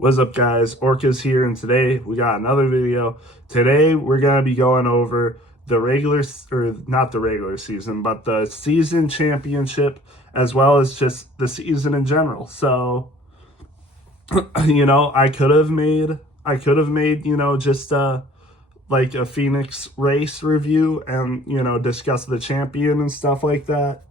What's up, guys? Orca's here, and today we got another video. Today we're gonna be going over the not the regular season, but the season championship, as well as just the season in general. So, I could have made, just like a Phoenix race review and discuss the champion and stuff like that,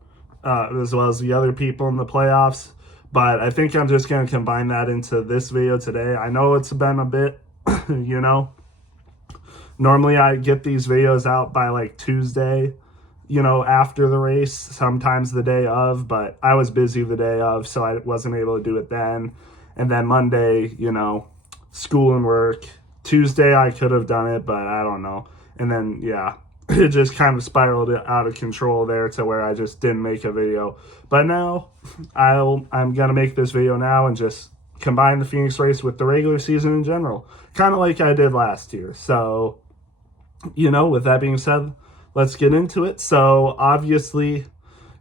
as well as the other people in the playoffs. But I think I'm just going to combine that into this video today. I know it's been a bit, you know. Normally I get these videos out by like Tuesday, after the race, sometimes the day of, but I was busy the day of, so I wasn't able to do it then. And then Monday, school and work. Tuesday I could have done it, but I don't know. And then, yeah, it just kind of spiraled out of control there to where I just didn't make a video. But now I'm gonna make this video now and just combine the Phoenix race with the regular season in general, kind of like I did last year. So, with that being said, let's get into it. So obviously,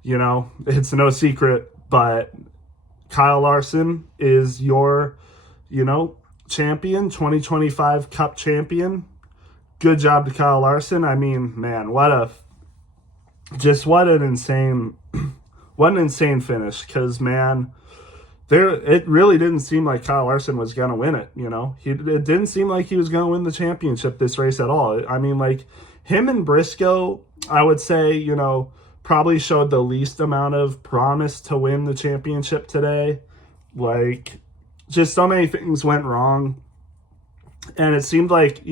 it's no secret, but Kyle Larson is your, champion, 2025 Cup champion. Good job to Kyle Larson. I mean, man, what an insane finish. Because, man, it really didn't seem like Kyle Larson was gonna win it. It didn't seem like he was gonna win the championship this race at all. I mean, like, him and Briscoe, I would say, probably showed the least amount of promise to win the championship today. Like, just so many things went wrong, and it seemed like,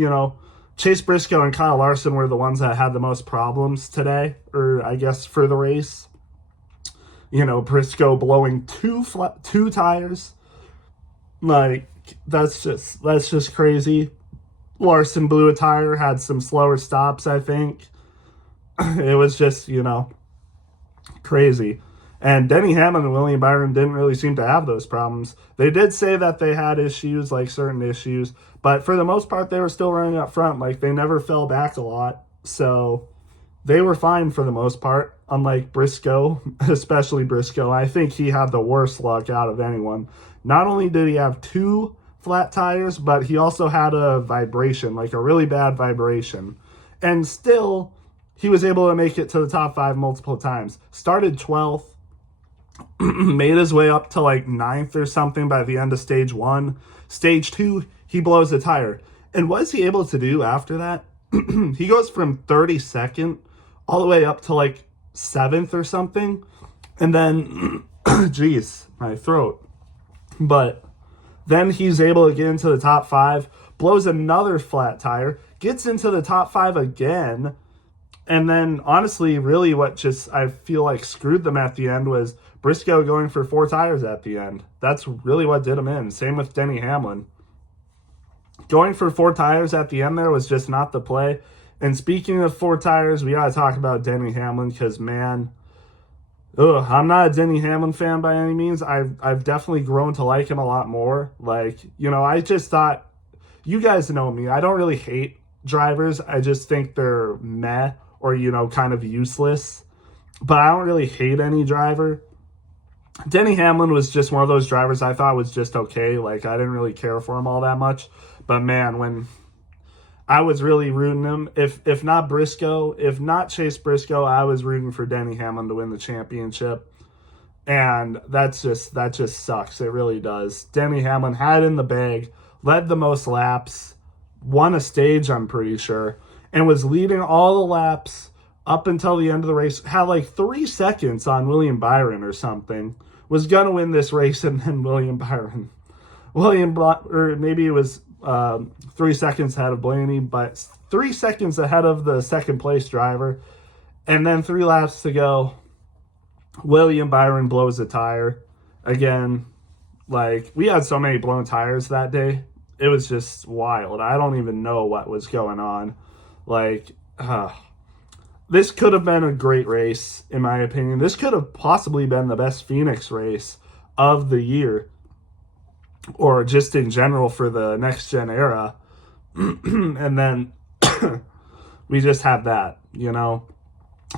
Chase Briscoe and Kyle Larson were the ones that had the most problems today, or I guess for the race. Briscoe blowing two tires. Like, that's just crazy. Larson blew a tire, had some slower stops, I think. It was just, crazy. And Denny Hamlin and William Byron didn't really seem to have those problems. They did say that they had issues, like certain issues, but for the most part, they were still running up front. Like, they never fell back a lot. So they were fine for the most part, unlike Briscoe, especially Briscoe. I think he had the worst luck out of anyone. Not only did he have two flat tires, but he also had a vibration, like a really bad vibration. And still, he was able to make it to the top 5 multiple times. Started 12th, made his way up to like 9th or something by the end of stage 1. Stage 2, he blows a tire. And what is he able to do after that? He goes from 32nd all the way up to like 7th or something. And then, geez, my throat. But then he's able to get into the top 5, blows another flat tire, gets into the top 5 again. And then, honestly, really what just, I feel like, screwed them at the end was Briscoe going for 4 tires at the end. That's really what did him in. Same with Denny Hamlin. Going for 4 tires at the end there was just not the play. And speaking of 4 tires, we got to talk about Denny Hamlin because, man, I'm not a Denny Hamlin fan by any means. I've definitely grown to like him a lot more. Like, I just thought, you guys know me, I don't really hate drivers. I just think they're meh or, kind of useless. But I don't really hate any driver. Denny Hamlin was just one of those drivers I thought was just okay. Like, I didn't really care for him all that much. But, man, when I was really rooting him, if not Briscoe, if not Chase Briscoe, I was rooting for Denny Hamlin to win the championship. And that just sucks. It really does. Denny Hamlin had it in the bag, led the most laps, won a stage, I'm pretty sure, and was leading all the laps up until the end of the race. Had like 3 seconds on William Byron or something. Was going to win this race, and then or maybe it was 3 seconds ahead of Blaney, but 3 seconds ahead of the second place driver. And then 3 laps to go, William Byron blows a tire. Again, like, we had so many blown tires that day. It was just wild. I don't even know what was going on. Like, this could have been a great race, in my opinion. This could have possibly been the best Phoenix race of the year, or just in general for the next gen era. And then we just had that,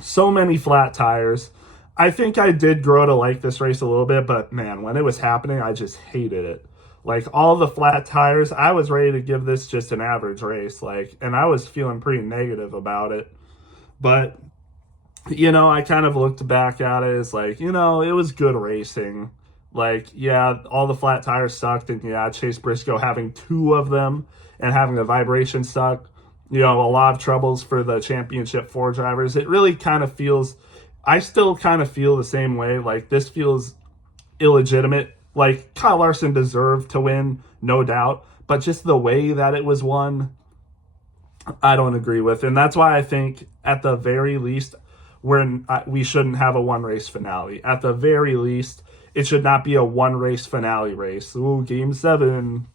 so many flat tires. I think I did grow to like this race a little bit, but man, when it was happening, I just hated it. Like all the flat tires, I was ready to give this just an average race, like, and I was feeling pretty negative about it. But I kind of looked back at it as like, it was good racing. Like, yeah, all the flat tires sucked, and yeah, Chase Briscoe having two of them and having a vibration suck, a lot of troubles for the championship four drivers. It really kind of feels, I still kind of feel the same way. Like, this feels illegitimate. Like, Kyle Larson deserved to win, no doubt, but just the way that it was won, I don't agree with. And that's why I think at the very least, we shouldn't have a one race finale. At the very least, it should not be a one race finale race. Ooh, game 7,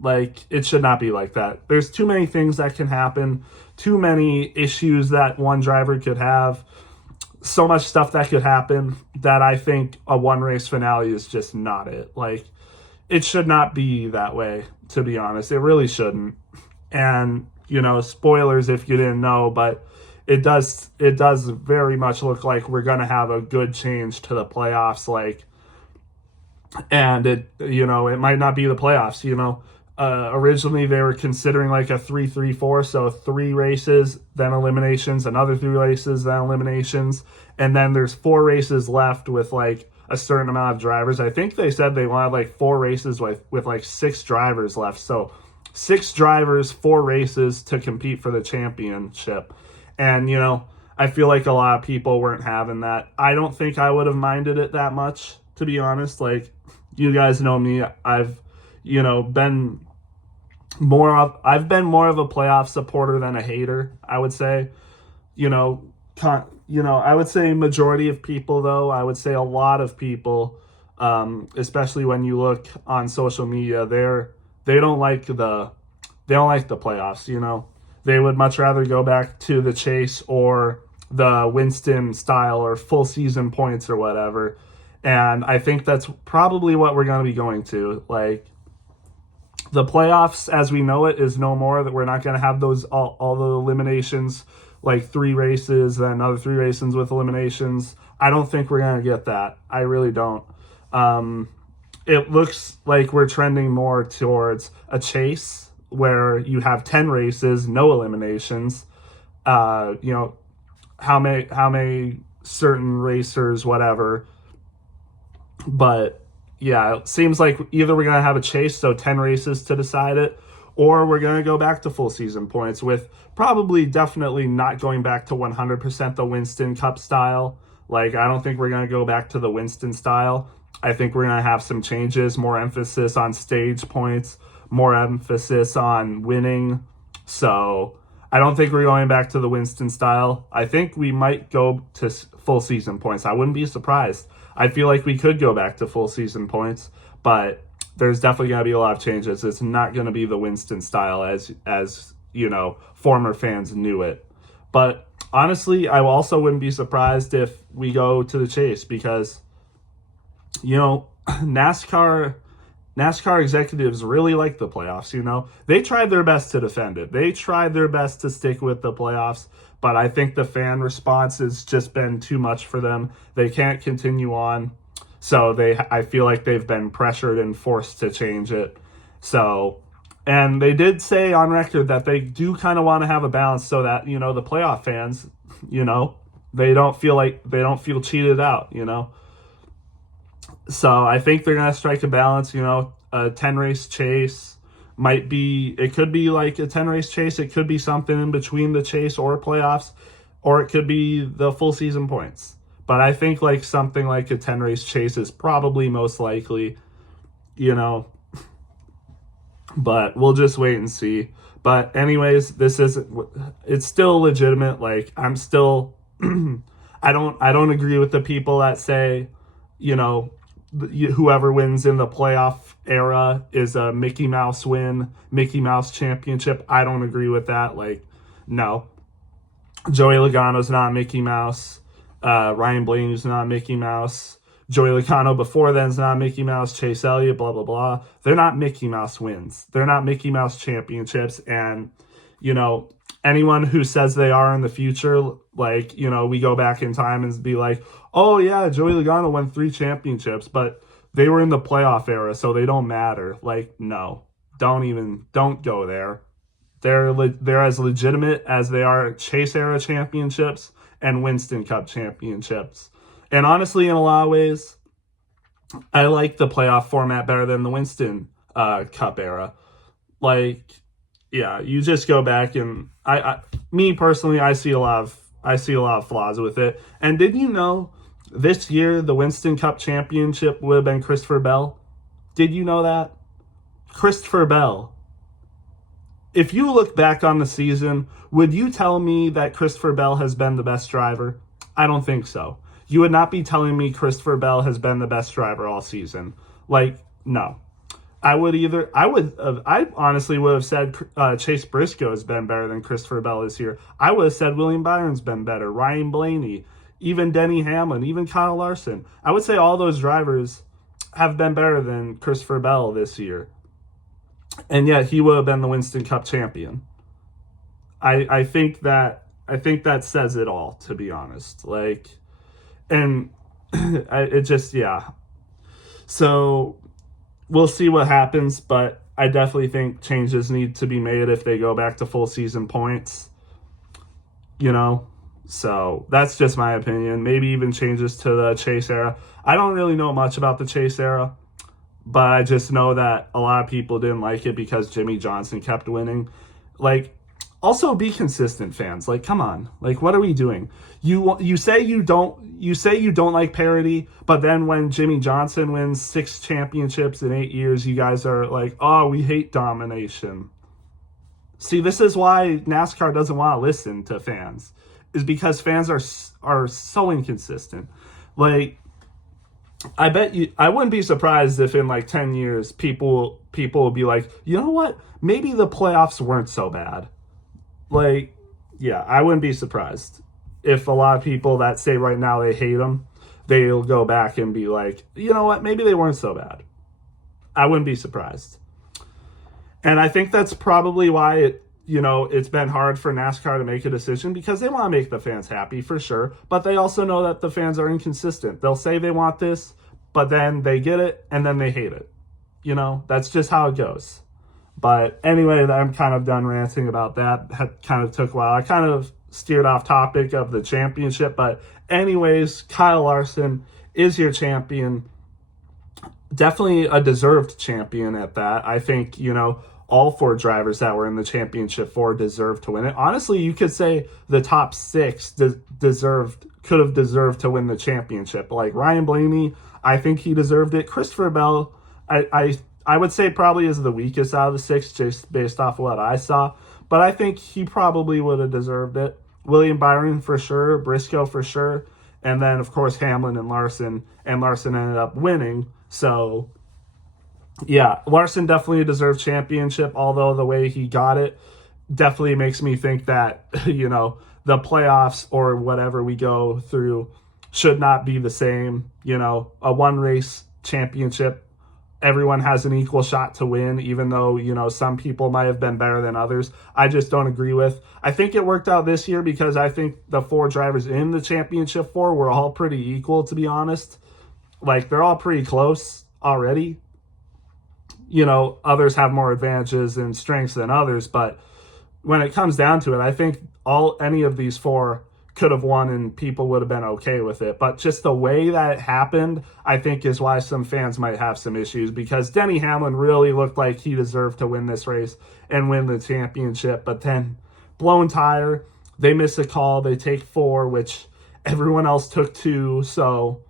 like, it should not be like that. There's too many things that can happen, too many issues that one driver could have, so much stuff that could happen that I think a one race finale is just not it. Like, it should not be that way, to be honest. It really shouldn't. And, spoilers if you didn't know, but it does very much look like we're going to have a good change to the playoffs. Like, and it might not be the playoffs, originally they were considering like a 3-3-4, so 3 races, then eliminations, another 3 races, then eliminations, and then there's 4 races left with like a certain amount of drivers. I think they said they wanted like 4 races with like 6 drivers left, so 6 drivers, 4 races to compete for the championship. And I feel like a lot of people weren't having that. I don't think I would have minded it that much, to be honest. Like, you guys know me, I've been more of a playoff supporter than a hater, I would say. I would say majority of people, though, I would say a lot of people, especially when you look on social media, they don't like the playoffs. They would much rather go back to the chase or the Winston style or full season points or whatever. And I think that's probably what we're going to be going to. Like, the playoffs as we know it is no more. That we're not going to have those all the eliminations, like 3 races, then another 3 races with eliminations. I don't think we're going to get that. I really don't. It looks like we're trending more towards a chase where you have 10 races, no eliminations. How many certain racers, whatever. But yeah, it seems like either we're going to have a chase, so 10 races to decide it, or we're going to go back to full season points with probably definitely not going back to 100% the Winston Cup style. Like, I don't think we're going to go back to the Winston style. I think we're going to have some changes, more emphasis on stage points, more emphasis on winning. So I don't think we're going back to the Winston style. I think we might go to full season points. I wouldn't be surprised. I feel like we could go back to full season points, but there's definitely going to be a lot of changes. It's not going to be the Winston style as former fans knew it. But honestly, I also wouldn't be surprised if we go to the chase because, NASCAR executives really like the playoffs. They tried their best to defend it. They tried their best to stick with the playoffs, but I think the fan response has just been too much for them. They can't continue on. So I feel like they've been pressured and forced to change it. So, and they did say on record that they do kind of want to have a balance so that, the playoff fans, they don't feel cheated out, So I think they're going to strike a balance, a 10 race chase it could be like a 10 race chase. It could be something in between the chase or playoffs, or it could be the full season points. But I think like something like a 10 race chase is probably most likely, but we'll just wait and see. But anyways, it's still legitimate. Like, I'm still, I don't agree with the people that say, whoever wins in the playoff era is a Mickey Mouse win, Mickey Mouse championship. I don't agree with that. Like, no. Joey Logano's not Mickey Mouse. Ryan Blaney's not Mickey Mouse. Joey Logano before then's not Mickey Mouse. Chase Elliott, blah, blah, blah. They're not Mickey Mouse wins. They're not Mickey Mouse championships. And, anyone who says they are in the future, like, we go back in time and be like, oh, yeah, Joey Logano won 3 championships. But they were in the playoff era, so they don't matter. Like, no, don't go there. They're as legitimate as they are Chase era championships and Winston Cup championships. And honestly, in a lot of ways, I like the playoff format better than the Winston Cup era. Like, yeah, you just go back and me personally, I see a lot of flaws with it. And did you know this year the Winston Cup championship would have been Christopher Bell? Did you know that? Christopher Bell. If you look back on the season, would you tell me that Christopher Bell has been the best driver? I don't think so. You would not be telling me Christopher Bell has been the best driver all season. Like, no. I honestly would have said Chase Briscoe has been better than Christopher Bell this year. I would have said William Byron's been better, Ryan Blaney, even Denny Hamlin, even Kyle Larson. I would say all those drivers have been better than Christopher Bell this year. And yet he would have been the Winston Cup champion. I think that says it all, to be honest. Like, and it just, yeah. So we'll see what happens, but I definitely think changes need to be made if they go back to full season points. So that's just my opinion. Maybe even changes to the Chase era. I don't really know much about the Chase era, but I just know that a lot of people didn't like it because Jimmy Johnson kept winning. Like, also be consistent, fans. Like, come on. Like, what are we doing? You say you don't like parity, but then when Jimmy Johnson wins 6 championships in 8 years, you guys are like, oh, we hate domination. See, this is why NASCAR doesn't want to listen to fans, is because fans are so inconsistent. Like, I wouldn't be surprised if in like 10 years people will be like, you know what? Maybe the playoffs weren't so bad. Like, yeah, I wouldn't be surprised if a lot of people that say right now they hate them, they'll go back and be like, you know what? Maybe they weren't so bad. I wouldn't be surprised. And I think that's probably why it's been hard for NASCAR to make a decision, because they want to make the fans happy for sure, but they also know that the fans are inconsistent. They'll say they want this, but then they get it and then they hate it. That's just how it goes. But anyway, I'm kind of done ranting about that. That kind of took a while. I kind of steered off topic of the championship, but anyways, Kyle Larson is your champion. Definitely a deserved champion at that. I think, all 4 drivers that were in the championship 4 deserved to win it. Honestly, you could say the top 6 could have deserved to win the championship. Like Ryan Blaney, I think he deserved it. Christopher Bell, I would say probably is the weakest out of the 6, just based off what I saw. But I think he probably would have deserved it. William Byron for sure, Briscoe for sure, and then of course Hamlin and Larson ended up winning. So yeah, Larson definitely deserved championship, although the way he got it definitely makes me think that, the playoffs or whatever we go through should not be the same. A 1 race championship, everyone has an equal shot to win, even though, some people might have been better than others. I just don't agree with. I think it worked out this year because I think the 4 drivers in the championship 4 were all pretty equal, to be honest. Like, they're all pretty close already. Others have more advantages and strengths than others, but when it comes down to it, I think any of these 4 could have won and people would have been okay with it. But just the way that it happened, I think, is why some fans might have some issues, because Denny Hamlin really looked like he deserved to win this race and win the championship. But then, blown tire, they miss a call, they take 4, which everyone else took 2. So,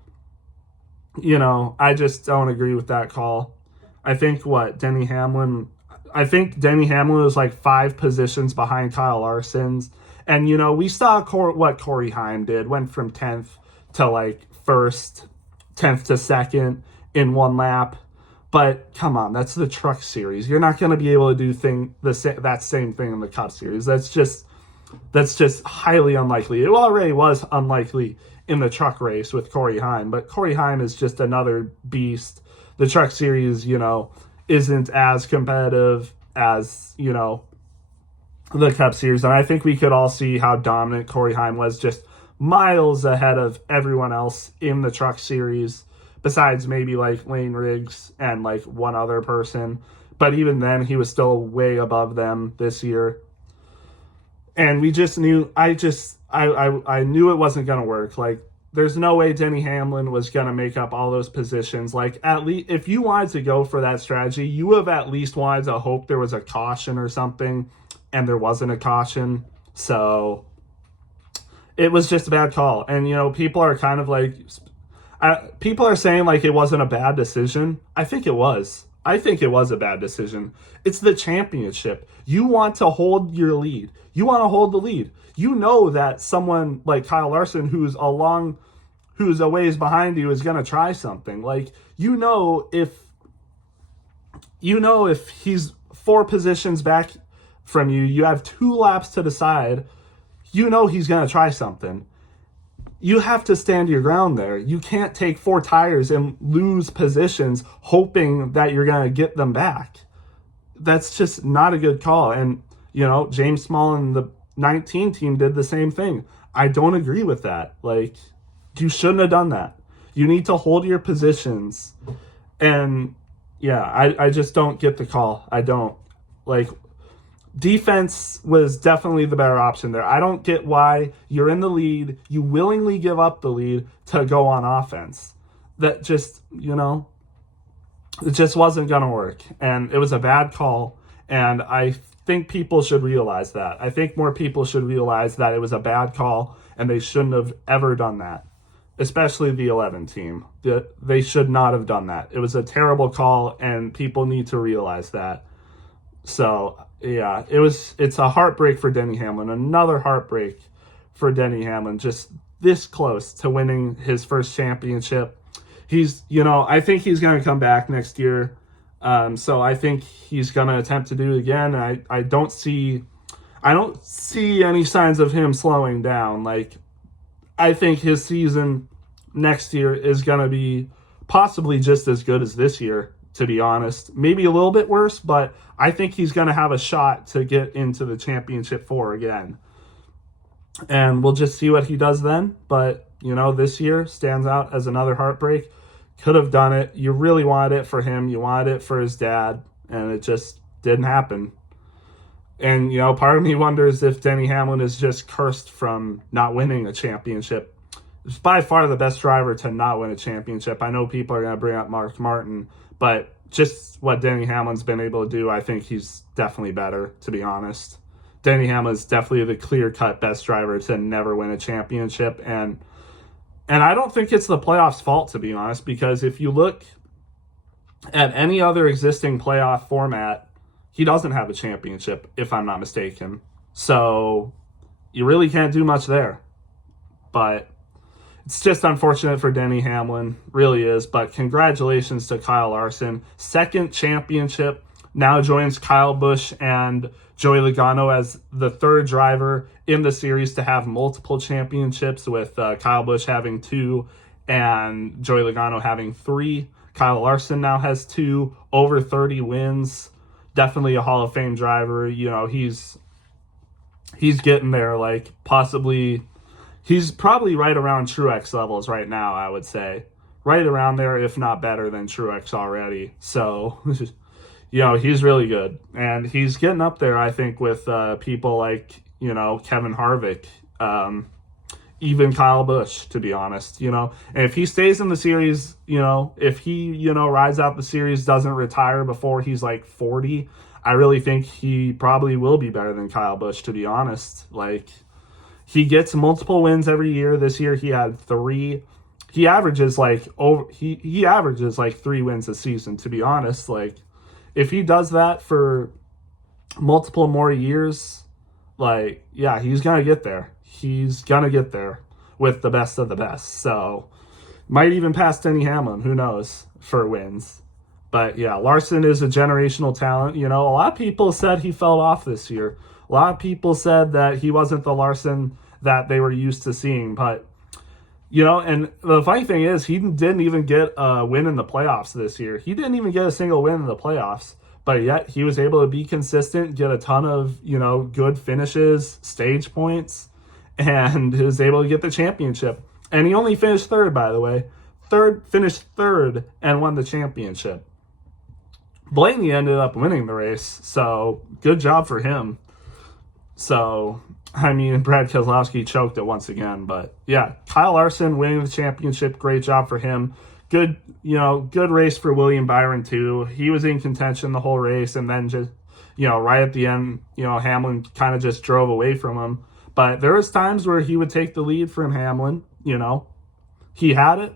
I just don't agree with that call. I think Denny Hamlin was like 5 positions behind Kyle Larson's. And, we saw what Corey Heim did, went from 10th to like 1st, 10th to 2nd in 1 lap. But come on, that's the Truck Series. You're not going to be able to do that same thing in the Cup Series. That's just highly unlikely. It already was unlikely in the truck race with Corey Heim, but Corey Heim is just another beast. The Truck Series, isn't as competitive as, the Cup Series. And I think we could all see how dominant Corey Heim was, just miles ahead of everyone else in the Truck Series. besides maybe like Lane Riggs and like one other person. But even then, he was still way above them this year. And we just knew, I knew it wasn't going to work. Like, there's no way Denny Hamlin was going to make up all those positions. Like, at least if you wanted to go for that strategy, you would have at least wanted to hope there was a caution or something, and there wasn't a caution. So it was just a bad call. And, you know, people are kind of like, people are saying like it wasn't a bad decision. I think it was. I think it was a bad decision. It's the championship. You want to hold your lead. You want to hold the lead. You know that someone like Kyle Larson, who's a ways behind you, is going to try something. Like, you know if he's 4 positions back from you, you have 2 laps to decide, you know he's going to try something. You have to stand your ground there. You can't take 4 tires and lose positions hoping that you're going to get them back. That's just not a good call. And, you know, James Small and the 19 team did the same thing. I don't agree with that. Like, you shouldn't have done that. You need to hold your positions. And, yeah, I just don't get the call. I don't. Like, defense was definitely the better option there. I don't get why you're in the lead, you willingly give up the lead to go on offense. That just, you know, it just wasn't going to work. And it was a bad call. And I think people should realize that. I think more people should realize that it was a bad call and they shouldn't have ever done that. Especially the 11 team. They should not have done that. It was a terrible call and people need to realize that. So, yeah, it's a heartbreak for Denny Hamlin. Another heartbreak for Denny Hamlin. Just this close to winning his first championship. He's, you know, I think he's going to come back next year. So I think he's going to attempt to do it again. I don't see any signs of him slowing down. Like, I think his season next year is going to be possibly just as good as this year, to be honest. Maybe a little bit worse, but I think he's going to have a shot to get into the championship 4 again. And we'll just see what he does then. But, you know, this year stands out as another heartbreak. Could have done it. You really wanted it for him. You wanted it for his dad. And it just didn't happen. And, you know, part of me wonders if Denny Hamlin is just cursed from not winning a championship. He's by far the best driver to not win a championship. I know people are going to bring up Mark Martin, but just what Denny Hamlin's been able to do, I think he's definitely better, to be honest. Denny Hamlin's definitely the clear-cut best driver to never win a championship. And I don't think it's the playoffs' fault, to be honest, because if you look at any other existing playoff format, he doesn't have a championship, if I'm not mistaken. So you really can't do much there. But it's just unfortunate for Denny Hamlin, really is. But congratulations to Kyle Larson. 2nd championship, now joins Kyle Busch and Joey Logano as the 3rd driver in the series to have multiple championships, with Kyle Busch having 2 and Joey Logano having 3. Kyle Larson now has 2, over 30 wins. Definitely a Hall of Fame driver. You know, he's getting there, like, possibly. He's probably right around Truex levels right now, I would say. Right around there, if not better than Truex already. So, you know, he's really good. And he's getting up there, I think, with people like, you know, Kevin Harvick, even Kyle Busch, to be honest, you know. And if he stays in the series, you know, if he, you know, rides out the series, doesn't retire before he's like 40, I really think he probably will be better than Kyle Busch, to be honest. Like, he gets multiple wins every year. This year he had 3. He averages like he averages like 3 wins a season, to be honest. Like, if he does that for multiple more years, like, yeah, he's going to get there. He's going to get there with the best of the best. So, might even pass Denny Hamlin, who knows, for wins. But, yeah, Larson is a generational talent. You know, a lot of people said he fell off this year. A lot of people said that he wasn't the Larson that they were used to seeing. But, you know, and the funny thing is, he didn't even get a win in the playoffs this year. He didn't even get a single win in the playoffs. But yet, he was able to be consistent, get a ton of, you know, good finishes, stage points, and he was able to get the championship. And he only finished 3rd, by the way. finished third and won the championship. Blaney ended up winning the race, so good job for him. So, I mean, Brad Keselowski choked it once again, but yeah, Kyle Larson winning the championship, great job for him. Good, good race for William Byron too. He was in contention the whole race, and then just, right at the end, Hamlin kind of just drove away from him. But there was times where he would take the lead from Hamlin, he had it.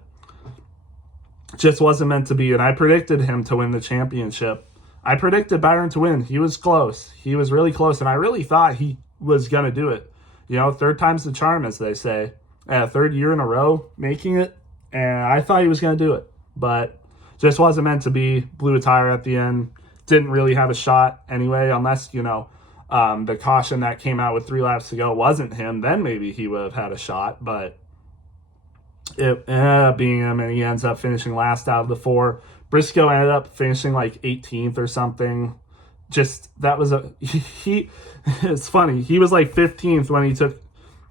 Just wasn't meant to be, and I predicted him to win the championship. I predicted Byron to win. He was close. He was really close, and I really thought he was going to do it. Third time's the charm, as they say. Third year in a row making it, and I thought he was going to do it. But just wasn't meant to be. Blew a tire at the end. Didn't really have a shot anyway, unless, the caution that came out with 3 laps to go wasn't him. Then maybe he would have had a shot, but it ended up being him, and he ends up finishing last out of the 4. Briscoe ended up finishing like 18th or something. Just, that was it's funny. He was like 15th when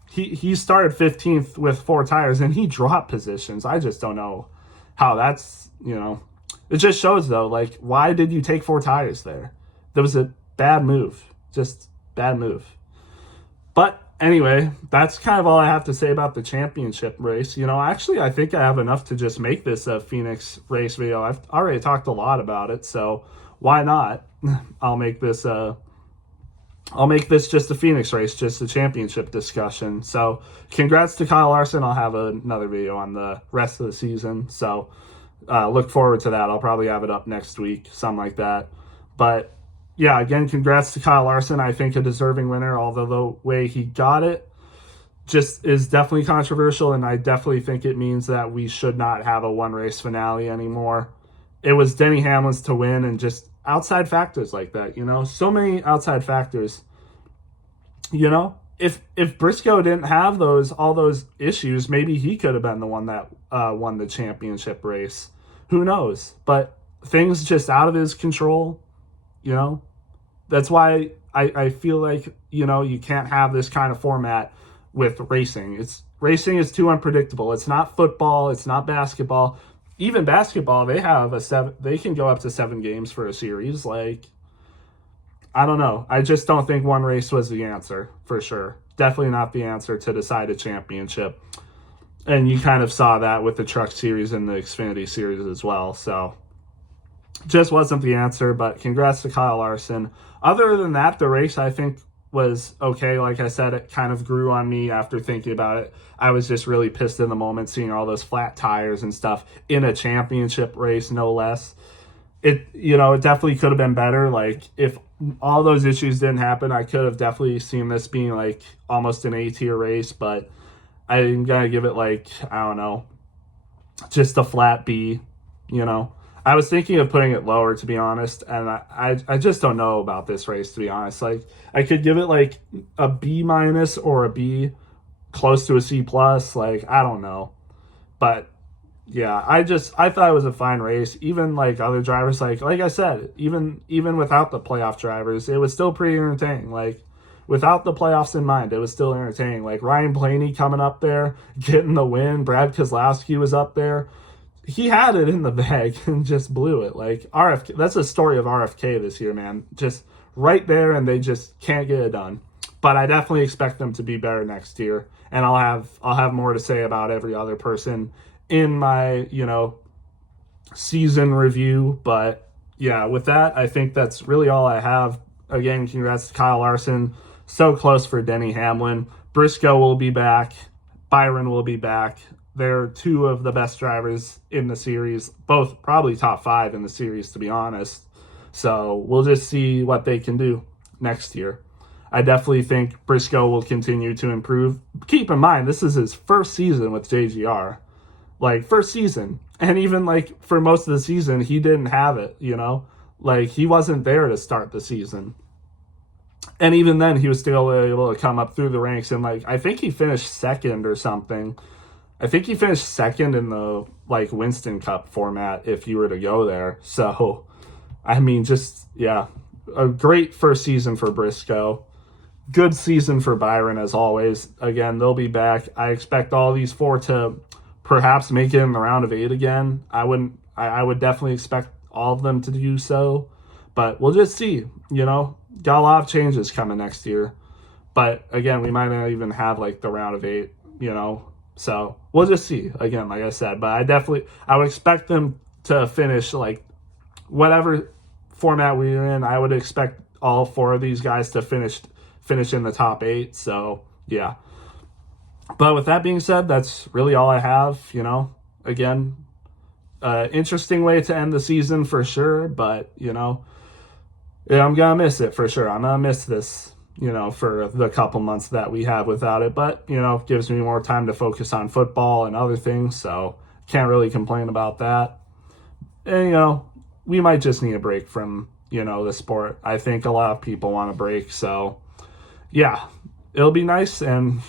he started 15th with 4 tires, and he dropped positions. I just don't know how that's, it just shows though, like, why did you take 4 tires there? That was a bad move. Just bad move. But anyway, that's kind of all I have to say about the championship race. Actually, I think I have enough to just make this a Phoenix race video. I've already talked a lot about it, so why not? I'll make this just a Phoenix race, just a championship discussion. So congrats to Kyle Larson. I'll have another video on the rest of the season. So look forward to that. I'll probably have it up next week, something like that. But yeah, again, congrats to Kyle Larson. I think a deserving winner, although the way he got it just is definitely controversial, and I definitely think it means that we should not have a one-race finale anymore. It was Denny Hamlin's to win, and just outside factors like that, so many outside factors. If Briscoe didn't have all those issues, maybe he could have been the one that won the championship race. Who knows? But things just out of his control. That's why I feel like, you can't have this kind of format with racing. Racing is too unpredictable. It's not football. It's not basketball. Even basketball, they can go up to 7 games for a series. Like, I don't know. I just don't think one race was the answer for sure. Definitely not the answer to decide a championship. And you kind of saw that with the Truck Series and the Xfinity Series as well. So just wasn't the answer, but congrats to Kyle Larson. Other than that, the race, I think, was okay. Like I said, it kind of grew on me after thinking about it. I was just really pissed in the moment seeing all those flat tires and stuff in a championship race, no less. It definitely could have been better. Like, if all those issues didn't happen, I could have definitely seen this being like almost an A-tier race, but I'm going to give it like, I don't know, just a flat B, I was thinking of putting it lower, to be honest, and I just don't know about this race, to be honest. Like, I could give it like a B- or a B, close to a C+. Like, I don't know. But yeah, I thought it was a fine race. Even like other drivers, like I said, even without the playoff drivers, it was still pretty entertaining. Like, without the playoffs in mind, it was still entertaining. Like, Ryan Blaney coming up there, getting the win. Brad Keselowski was up there. He had it in the bag and just blew it. Like, RFK, that's a story of RFK this year, man. Just right there, and they just can't get it done. But I definitely expect them to be better next year, and I'll have more to say about every other person in my season review. But yeah, with that, I think that's really all I have. Again, congrats to Kyle Larson. So close for Denny Hamlin. Briscoe will be back. Byron will be back. They're 2 of the best drivers in the series, both probably top 5 in the series, to be honest. So we'll just see what they can do next year. I definitely think Briscoe will continue to improve. Keep in mind, this is his first season with JGR. Like, first season. And even, like, for most of the season, he didn't have it, Like, he wasn't there to start the season. And even then, he was still able to come up through the ranks. And, like, I think he finished second or something. I think he finished second in the, like, Winston Cup format if you were to go there. So, I mean, just, yeah, a great first season for Briscoe. Good season for Byron, as always. Again, they'll be back. I expect all these 4 to perhaps make it in the round of 8 again. I would definitely expect all of them to do so, but we'll just see. Got a lot of changes coming next year, but again, we might not even have like the round of 8. So we'll just see. Again, like I said, but I would expect them to finish like whatever format we're in. I would expect all 4 of these guys to finish in the top 8. So yeah. But with that being said, that's really all I have. Again, interesting way to end the season for sure. But I'm gonna miss it for sure. I'm gonna miss this. For the couple months that we have without it, but gives me more time to focus on football and other things. So can't really complain about that. And we might just need a break from the sport. I think a lot of people want a break. So yeah, it'll be nice, and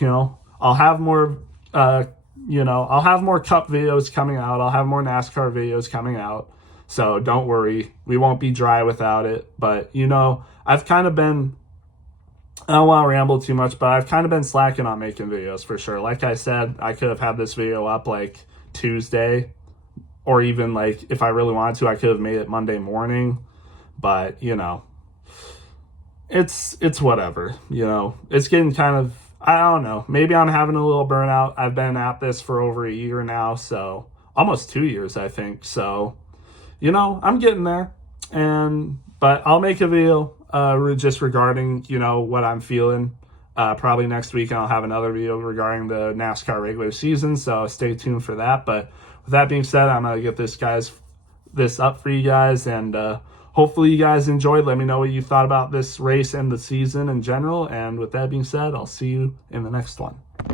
I'll have more I'll have more cup videos coming out. I'll have more NASCAR videos coming out. So don't worry, we won't be dry without it. But I've kind of been, I don't want to ramble too much, but I've kind of been slacking on making videos for sure. Like I said, I could have had this video up like Tuesday, or even like if I really wanted to, I could have made it Monday morning. But it's whatever. It's getting kind of, I don't know. Maybe I'm having a little burnout. I've been at this for over a year now, so almost 2 years, I think. So I'm getting there, but I'll make a video just regarding what I'm feeling. Probably next week, and I'll have another video regarding the NASCAR regular season. So stay tuned for that. But with that being said, I'm gonna get this up for you guys, and hopefully you guys enjoyed. Let me know what you thought about this race and the season in general. And with that being said, I'll see you in the next one.